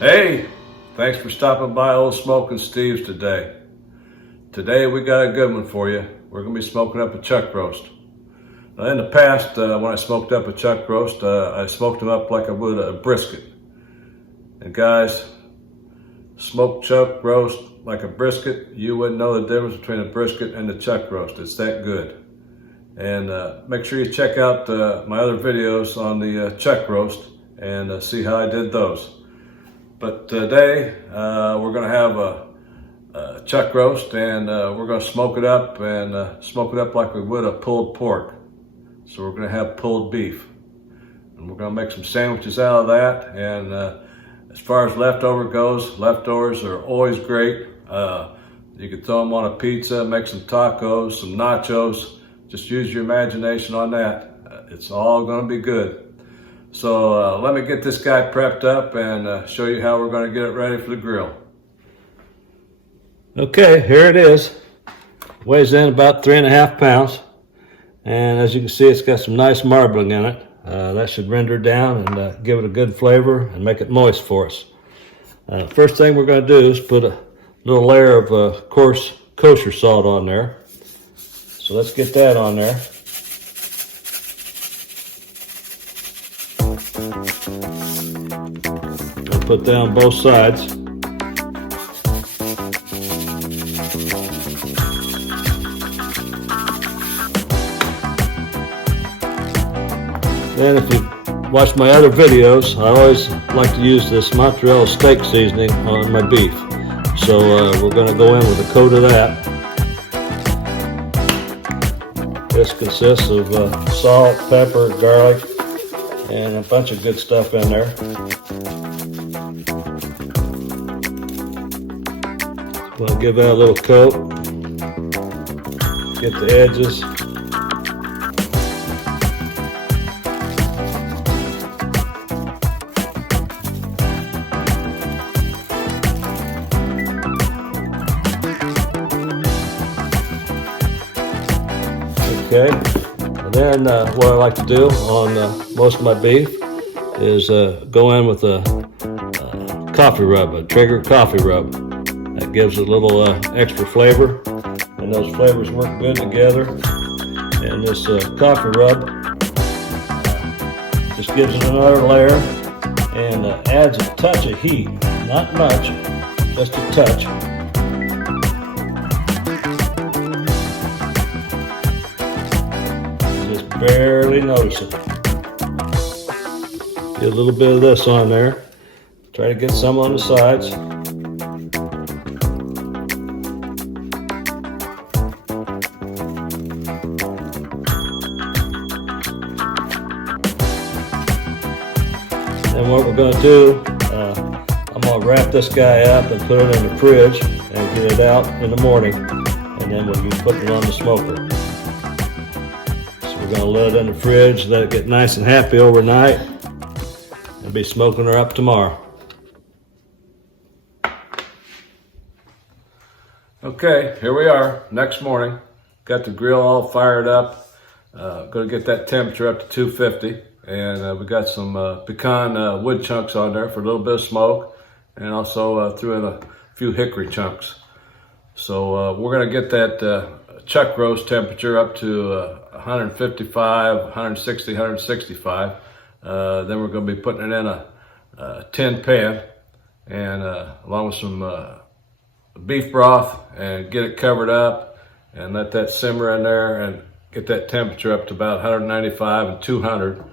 Hey, thanks for stopping by old SmokinSteve's today. Today we got a good one for you. We're gonna be smoking up a chuck roast. Now in the past, when I smoked up a chuck roast, I smoked them up like I would a brisket. And guys, smoked chuck roast like a brisket, you wouldn't know the difference between a brisket and a chuck roast. It's that good. And make sure you check out my other videos on the chuck roast and see how I did those. But today we're going to have a chuck roast, and we're going to smoke it up like we would a pulled pork. So we're going to have pulled beef, and we're going to make some sandwiches out of that. And as far as leftover goes, leftovers are always great. You can throw them on a pizza, make some tacos, some nachos. Just use your imagination on that. It's all going to be good. So let me get this guy prepped up and show you how we're going to get it ready for the grill. Okay, here it is. Weighs in about 3.5 pounds. And as you can see, it's got some nice marbling in it. That should render down and give it a good flavor and make it moist for us. First thing we're going to do is put a little layer of coarse kosher salt on there. So let's get that on there. Put that on both sides. Then if you watch my other videos, I always like to use this Montreal steak seasoning on my beef. So we're going to go in with a coat of that. This consists of salt, pepper, garlic, and a bunch of good stuff in there. We'll give that a little coat, get the edges. Okay, and then what I like to do on most of my beef is go in with a coffee rub, a Traeger Coffee Rub. That gives it a little extra flavor, and those flavors work good together. And this coffee rub just gives it another layer and adds a touch of heat. Not much, just a touch. Just barely notice it. Get a little bit of this on there. Try to get some on the sides. And what we're going to do, I'm going to wrap this guy up and put it in the fridge and get it out in the morning, and then we'll be putting it on the smoker. So we're going to let it in the fridge, let it get nice and happy overnight, and be smoking her up tomorrow. Okay, here we are, next morning. Got the grill all fired up. Going to get that temperature up to 250. And we got some pecan wood chunks on there for a little bit of smoke, and also threw in a few hickory chunks. So we're going to get that chuck roast temperature up to 155, 160, 165. Then we're going to be putting it in a tin pan, and along with some beef broth, and get it covered up and let that simmer in there and get that temperature up to about 195 and 200.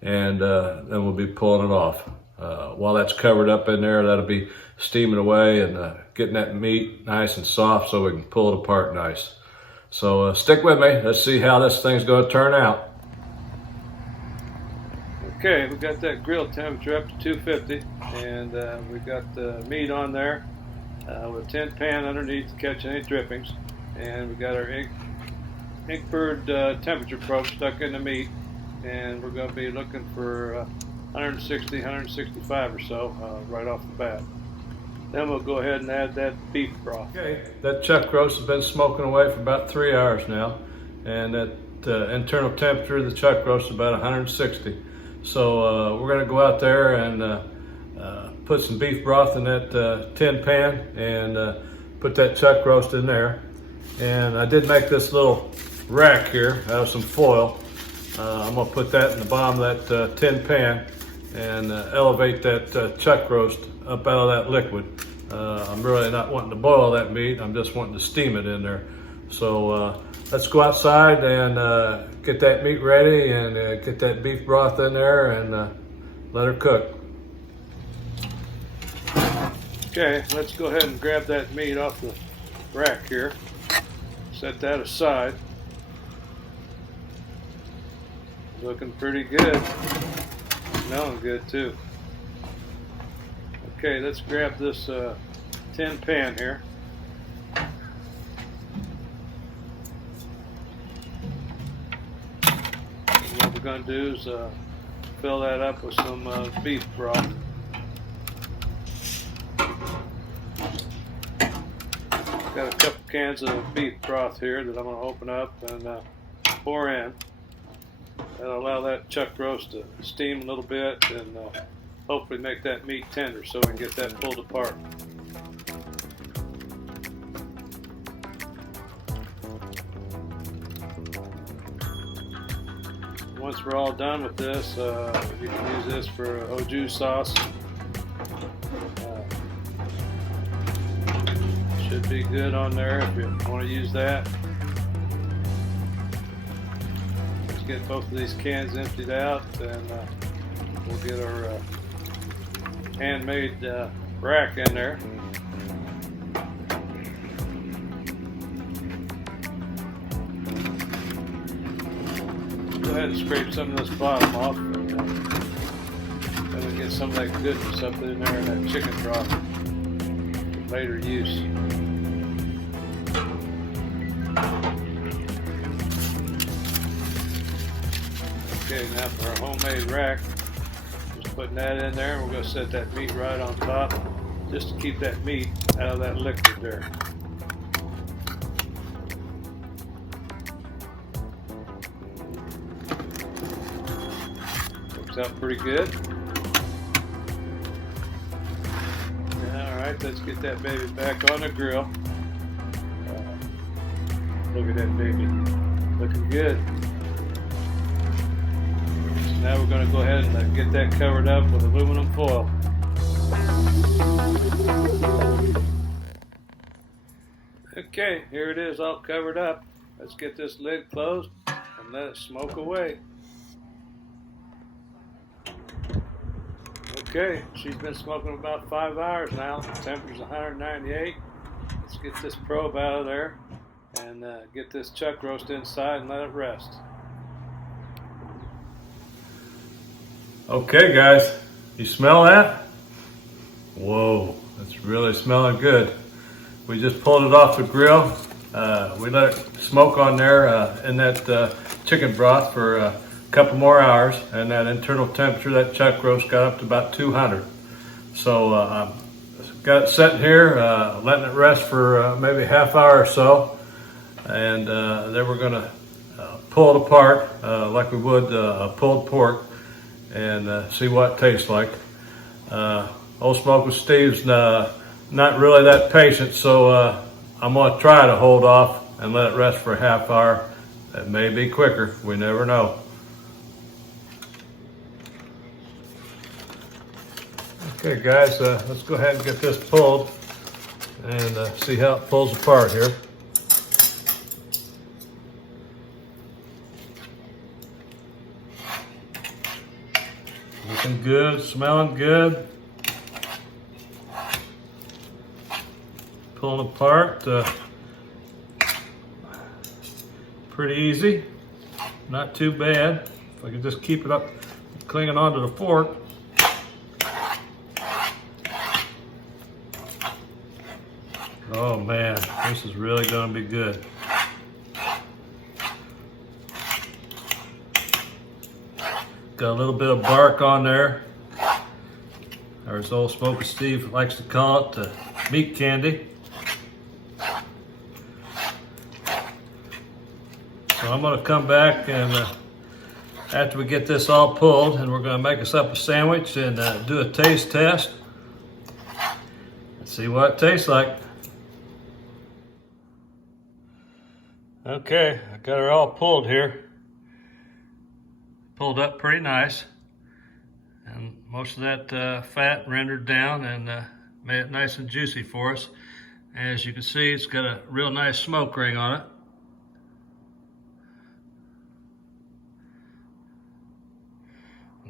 And then we'll be pulling it off. While that's covered up in there, that'll be steaming away and getting that meat nice and soft so we can pull it apart nice. So stick with me. Let's see how this thing's going to turn out. Okay, we got that grill temperature up to 250, and we got the meat on there with a tin pan underneath to catch any drippings. And we got our InkBird temperature probe stuck in the meat. And we're going to be looking for 160, 165 or so right off the bat. Then we'll go ahead and add that beef broth. Okay, that chuck roast has been smoking away for about 3 hours now, and that internal temperature of the chuck roast is about 160. So we're going to go out there and put some beef broth in that tin pan and put that chuck roast in there. And I did make this little rack here out of some foil. I'm gonna put that in the bottom of that tin pan and elevate that chuck roast up out of that liquid. I'm really not wanting to boil that meat, I'm just wanting to steam it in there. So let's go outside and get that meat ready and get that beef broth in there and let her cook. Okay, let's go ahead and grab that meat off the rack here. Set that aside. Looking pretty good. Smelling good too. Okay, let's grab this tin pan here. And what we're going to do is fill that up with some beef broth. Got a couple cans of beef broth here that I'm going to open up and pour in. That'll allow that chuck roast to steam a little bit and hopefully make that meat tender so we can get that pulled apart. Once we're all done with this, you can use this for au jus sauce. Should be good on there if you want to use that. Let's get both of these cans emptied out and we'll get our handmade rack in there. Go ahead and scrape some of this bottom off and then get some of that goodness up in there in that chicken broth for later use. Okay, now for our homemade rack, just putting that in there, and we're going to set that meat right on top, just to keep that meat out of that liquid there. Works out pretty good. Alright, let's get that baby back on the grill. Look at that baby, looking good. Now we're going to go ahead and get that covered up with aluminum foil. Okay, here it is all covered up. Let's get this lid closed and let it smoke away. Okay, she's been smoking about 5 hours now. The temperature's 198. Let's get this probe out of there and get this chuck roast inside and let it rest. Okay guys, you smell that? Whoa, that's really smelling good. We just pulled it off the grill. We let it smoke on there in that chicken broth for a couple more hours, and that internal temperature, that chuck roast got up to about 200. So got it sitting here, letting it rest for maybe a half hour or so, and then we're gonna pull it apart like we would a pulled pork, and see what it tastes like. Old SmokinSteve's not really that patient, so I'm gonna try to hold off and let it rest for a half hour. It may be quicker, we never know. Okay guys, let's go ahead and get this pulled and see how it pulls apart here. Looking good, smelling good. Pulling apart, pretty easy, not too bad. If I can just keep it up, clinging onto the fork. Oh man, this is really gonna be good. Got a little bit of bark on there, or as old SmokinSteve likes to call it, meat candy. So I'm gonna come back and after we get this all pulled, and we're gonna make us up a sandwich and do a taste test. see what it tastes like. Okay, I got her all pulled here. Pulled up pretty nice. And most of that fat rendered down and made it nice and juicy for us. As you can see, it's got a real nice smoke ring on it.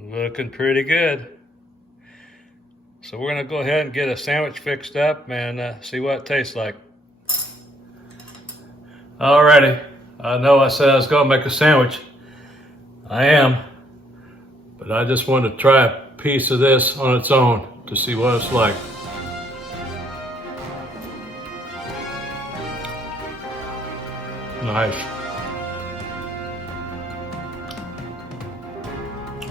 Looking pretty good. So we're gonna go ahead and get a sandwich fixed up and see what it tastes like. Alrighty, I know I said I was gonna make a sandwich. I am, but I just wanted to try a piece of this on its own to see what it's like. Nice.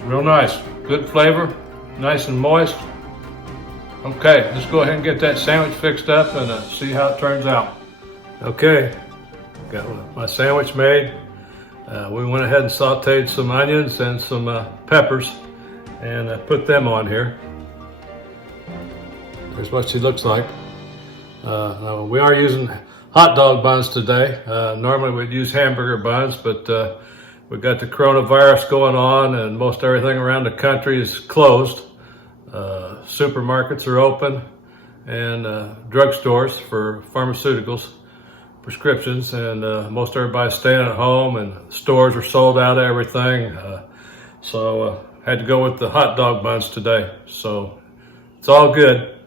Real nice, good flavor, nice and moist. Okay, let's go ahead and get that sandwich fixed up and see how it turns out. Okay, got my sandwich made. We went ahead and sauteed some onions and some peppers and put them on here. There's what she looks like. We are using hot dog buns today. Normally we'd use hamburger buns, but we've got the coronavirus going on and most everything around the country is closed. Supermarkets are open and drugstores for pharmaceuticals, prescriptions, and most everybody's staying at home and stores are sold out of everything. So had to go with the hot dog buns today. So it's all good.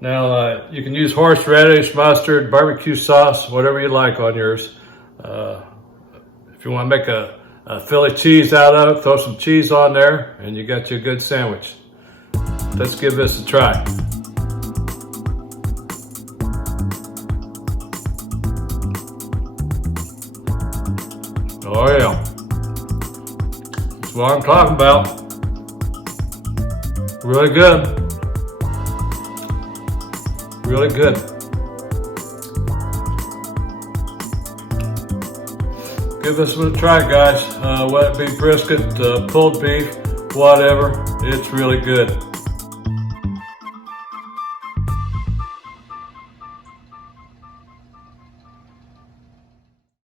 Now you can use horseradish, mustard, barbecue sauce, whatever you like on yours. If you want to make a Philly cheese out of it, throw some cheese on there and you got you a good sandwich. Let's give this a try. Oh yeah, that's what I'm talking about. Really good. Really good. Give this one a try, guys. Whether it be brisket, pulled beef, whatever, it's really good.